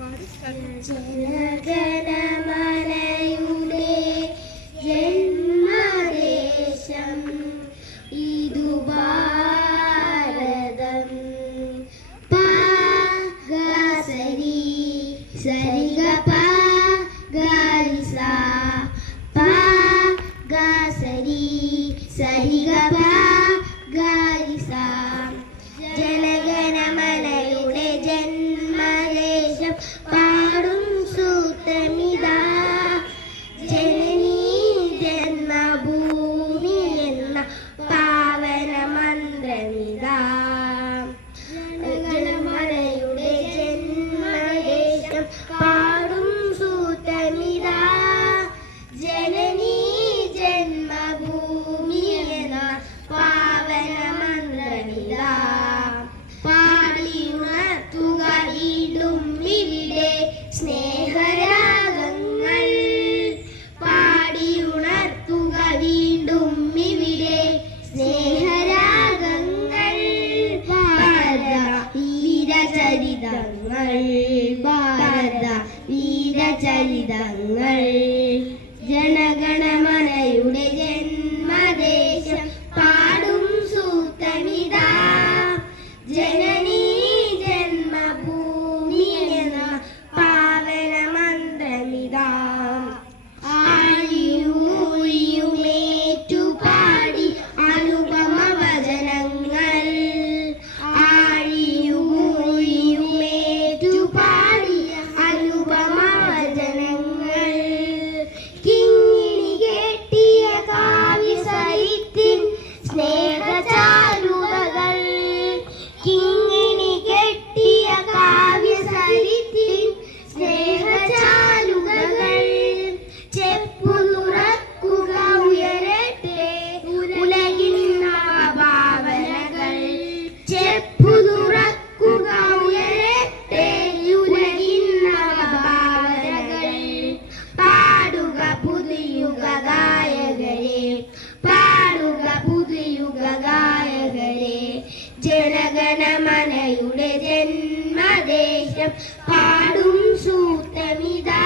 ജനഗണമനയുടെ ജന്മദേശം ഇതു ഭാരതം. പഗസരി സരിഗപ ഗരിസ പഗസരി സരിഗപ ഗരിസ. ജനഗണമനയുടെ ജന്മദേശം പാടും സൂത്രമിതാ. ജനനീ ജന്മഭൂമി എന്ന പാവന മന്ത്രമിതാ. ജനഗണമനയുടെ ജന്മദേശം പാടും സൂത്രമിതാ. ജനനീ ജന്മഭൂമി എന്ന പാവന മന്ത്രമിതാ. പാടിയുണർത്തുക വീണ്ടും ഇവിടെ സ്നേഹരാഗങ്ങൾ. പാടിയുണർത്തുക വീണ്ടും ഇവിടെ സ്നേഹരാഗങ്ങൾ. ഭാരത വീരചരിതങ്ങൾ ഭാരത വീരചരിതങ്ങൾ. ജനഗണമനയുടെ ജന്മദേശം പാടും സൂത്രമിതാ. ജനനീ ജന്മഭൂമി എന്ന പാവന മന്ത്രമിതാ. ആഴിയൂഴിയുമേറ്റുപാടി അനുപമ വചനങ്ങൾ. ആഴിയൂഴിയുമേറ്റുപാടി അനുപമ വചനങ്ങൾ. കിങ്ങിണി കെട്ടിയ കാവ്യസരിത്തിൻ സ്നേഹചാരുതകൾ. കിങ്ങിണി കെട്ടിയ കാവ്യസരിത്തിൻ സ്നേഹചാരുതകൾ. ചെപ്പു തുറക്കുക ഉയരട്ടെ ഉലകിൻ നവഭാവനകൾ. ചെപ്പു തുറക്കുക ഉയരട്ടെ ഉലകിൻ നവഭാവനകൾ. പാടുക പുതുയുഗ ഗായകരെ പാടുക പുതുയുഗ ഗായകരെ. ജനഗണമനയുടെ ജന്മദേശം പാടും സൂത്രമിതാ.